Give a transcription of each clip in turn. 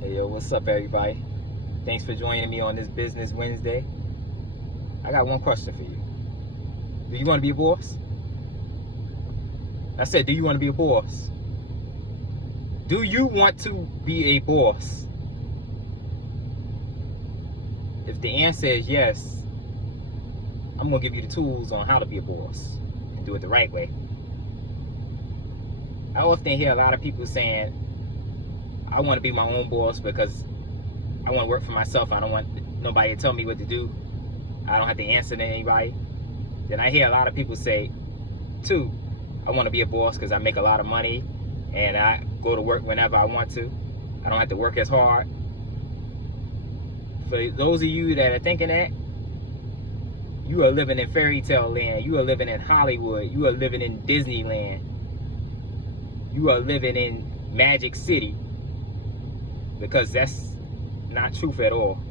Hey yo, what's up everybody? Thanks for joining me on this Business Wednesday. I got one question for you. Do you want to be a boss? I said, do you want to be a boss? Do you want to be a boss? If the answer is yes, I'm going to give you the tools on how to be a boss and do it the right way. I often hear a lot of people saying, I want to be my own boss because I want to work for myself. I don't want nobody to tell me what to do. I don't have to answer to anybody. Then I hear a lot of people say, too, I want to be a boss because I make a lot of money and I go to work whenever I want to. I don't have to work as hard. For those of you that are thinking that, you are living in fairy tale land. You are living in Hollywood. You are living in Disneyland. You are living in Magic City, because that's not truth at all.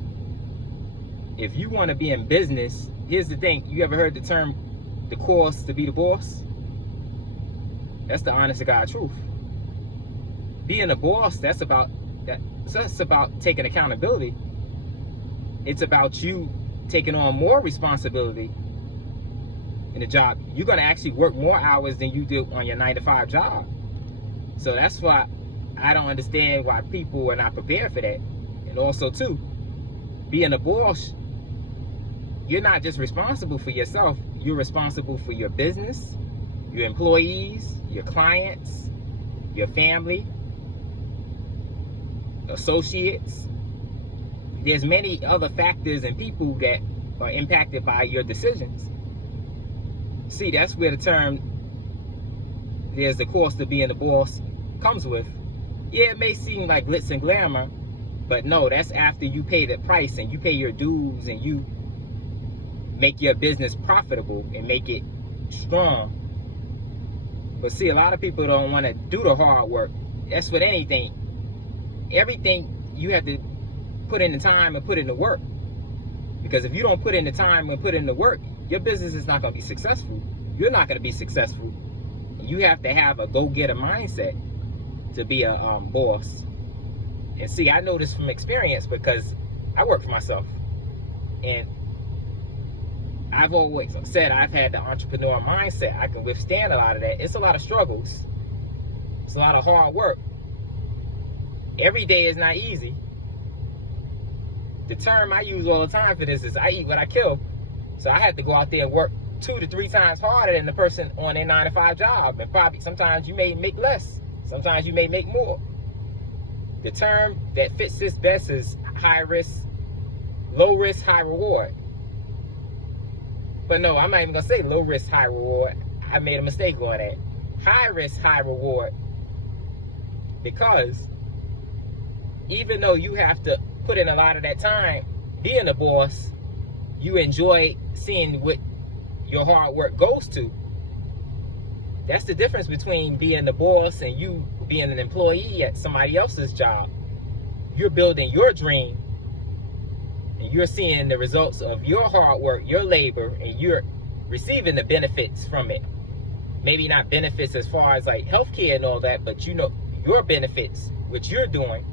If you want to be in business, here's the thing. You ever heard the term, the course to be the boss? That's the honest to God truth. Being a boss, that's about taking accountability. It's about you taking on more responsibility in the job. You're going to actually work more hours than you do on your 9-to-5 job. So that's why I don't understand why people are not prepared for that. And also too, being a boss, you're not just responsible for yourself, you're responsible for your business, your employees, your clients, your family, associates. There's many other factors and people that are impacted by your decisions. See, that's where the term, there's the cost of being a boss comes with. Yeah, it may seem like glitz and glamour, but no, that's after you pay the price and you pay your dues and you make your business profitable and make it strong. But see, a lot of people don't want to do the hard work. That's with anything. Everything you have to put in the time and put in the work. Because if you don't put in the time and put in the work, your business is not going to be successful. You're not going to be successful. You have to have a go-getter mindset to be a boss. And see, I know this from experience because I work for myself. And I've always said I've had the entrepreneur mindset. I can withstand a lot of that. It's a lot of struggles. It's a lot of hard work. Every day is not easy. The term I use all the time for this is I eat what I kill. So I have to go out there and work 2 to 3 times harder than the person on their 9-to-5 job. And probably sometimes you may make less. Sometimes you may make more. The term that fits this best is high risk, low risk, high reward. But no, I'm not even gonna say low risk, high reward. I made a mistake on that. High risk, high reward. Because even though you have to put in a lot of that time being a boss, you enjoy seeing what your hard work goes to. That's the difference between being the boss and you being an employee at somebody else's job. You're building your dream and you're seeing the results of your hard work, your labor, and you're receiving the benefits from it. Maybe not benefits as far as like healthcare and all that, but you know your benefits, what you're doing,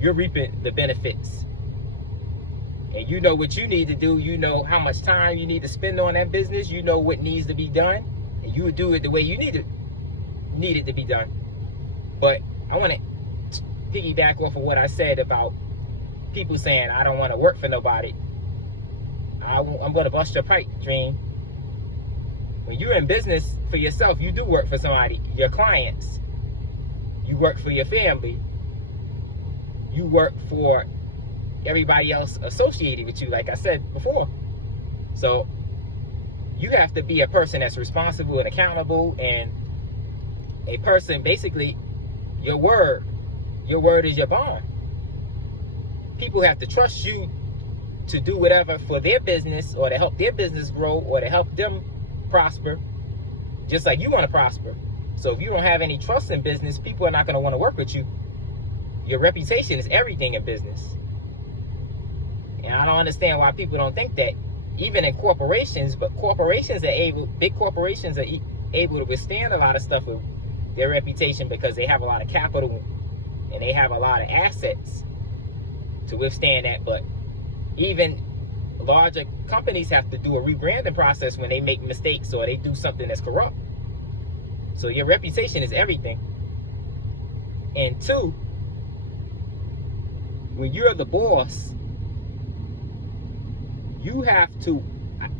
you're reaping the benefits. And you know what you need to do. You know how much time you need to spend on that business. You know what needs to be done. And you would do it the way you need it to be done. But I want to piggyback off of what I said about people saying, I don't want to work for nobody. I'm going to bust your pipe dream. When you're in business for yourself, you do work for somebody, your clients. You work for your family. You work for everybody else associated with you, like I said before. So you have to be a person that's responsible and accountable, and a person, basically, your word is your bond. People have to trust you to do whatever for their business, or to help their business grow, or to help them prosper, just like you want to prosper. So if you don't have any trust in business, people are not going to want to work with you. Your reputation is everything in business. And I don't understand why people don't think that, even in corporations. But corporations are able, big corporations are able to withstand a lot of stuff with their reputation because they have a lot of capital and they have a lot of assets. to withstand that. But even larger companies have to do a rebranding process when they make mistakes or they do something that's corrupt. So your reputation is everything. And two, when you're the boss, you have to,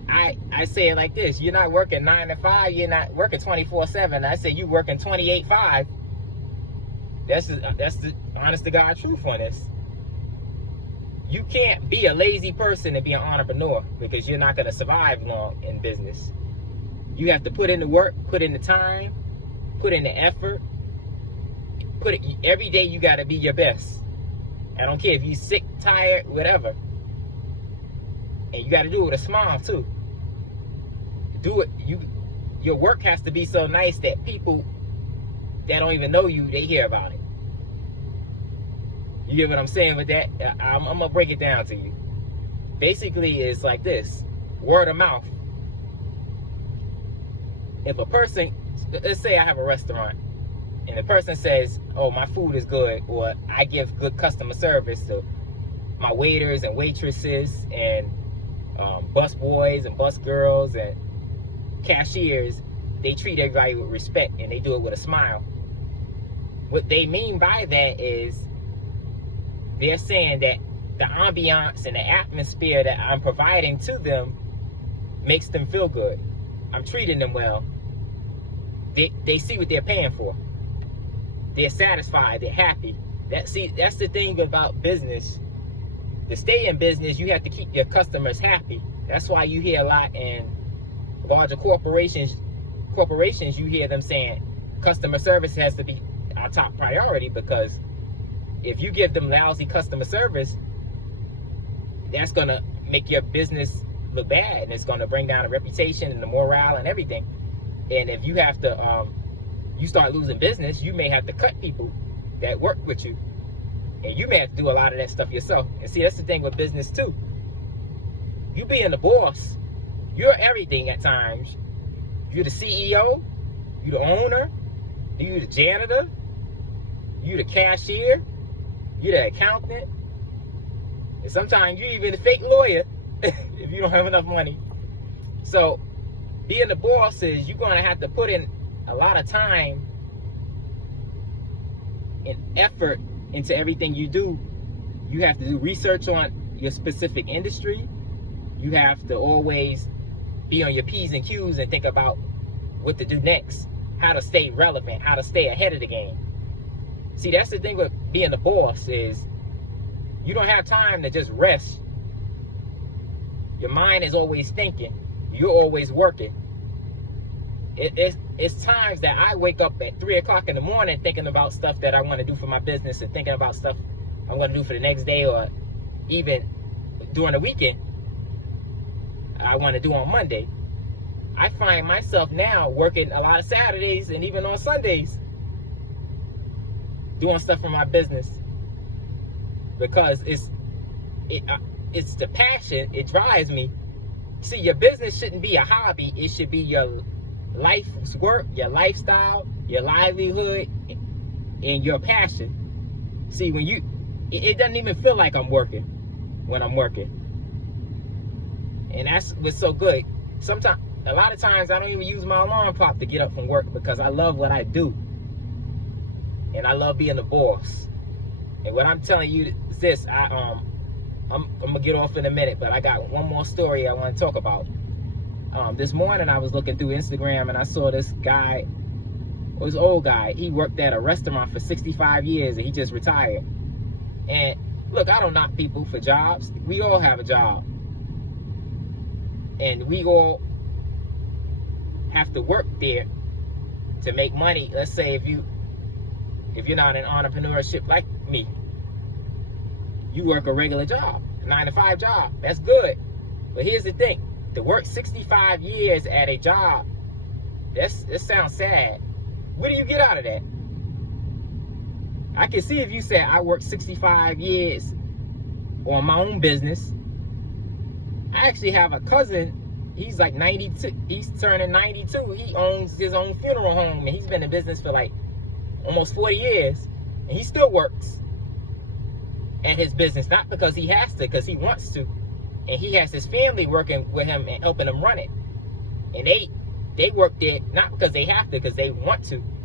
I say it like this: you're not working 9 to 5, you're not working 24/7. I say you working 28/5. That's the honest to God truth on this. You can't be a lazy person and be an entrepreneur, because you're not going to survive long in business. You have to put in the work, put in the time, put in the effort. Every day you got to be your best. I don't care if you're sick, tired, whatever. And you got to do it with a smile too. Do it. Your work has to be so nice that people that don't even know you, they hear about it. You get what I'm saying with that? I'm gonna break it down to you. Basically, it's like this: word of mouth. If a person, let's say I have a restaurant, and the person says, "Oh, my food is good," or I give good customer service to my waiters and waitresses and bus boys and bus girls and cashiers, they treat everybody with respect and they do it with a smile. What they mean by that is they're saying that the ambiance and the atmosphere that I'm providing to them makes them feel good. I'm treating them well. They see what they're paying for. They're satisfied. They're happy. That's the thing about business. To stay in business, you have to keep your customers happy. That's why you hear a lot in larger corporations, you hear them saying customer service has to be our top priority, because if you give them lousy customer service, that's going to make your business look bad, and it's going to bring down the reputation and the morale and everything. And if you have to, you start losing business, you may have to cut people that work with you. And you may have to do a lot of that stuff yourself. And see, that's the thing with business too. You being the boss, you're everything at times. You're the CEO, you're the owner, you're the janitor, you're the cashier, you're the accountant, and sometimes you're even a fake lawyer if you don't have enough money. So being the boss is you're going to have to put in a lot of time and effort into everything you do. You have to do research on your specific industry. You have to always be on your P's and Q's and think about what to do next, how to stay relevant, how to stay ahead of the game. See, that's the thing with being the boss is you don't have time to just rest. Your mind is always thinking. You're always working. It's times that I wake up at 3 o'clock in the morning thinking about stuff that I want to do for my business and thinking about stuff I'm going to do for the next day, or even during the weekend I want to do on Monday. I find myself now working a lot of Saturdays and even on Sundays doing stuff for my business, because it's the passion. It drives me. See, your business shouldn't be a hobby. It should be your life's work, your lifestyle, your livelihood, and your passion. See, when it doesn't even feel like I'm working when I'm working. And that's what's so good. A lot of times I don't even use my alarm clock to get up from work, because I love what I do. And I love being the boss. And what I'm telling you is this, I'm gonna get off in a minute, but I got one more story I want to talk about. This morning I was looking through Instagram and I saw this guy, this old guy. He worked at a restaurant for 65 years and he just retired. And look, I don't knock people for jobs. We all have a job. And we all have to work there to make money. Let's say if you're not in entrepreneurship like me, you work a regular job, a 9 to 5 job. That's good. But here's the thing. To work 65 years at a job, that sounds sad. What do you get out of that? I can see if you said I worked 65 years on my own business. I actually have a cousin. He's like 92. He's turning 92. He owns his own funeral home, and he's been in business for like almost 40 years, and he still works. at his business, not because he has to, because he wants to. And he has his family working with him and helping him run it. And they work there not because they have to, because they want to.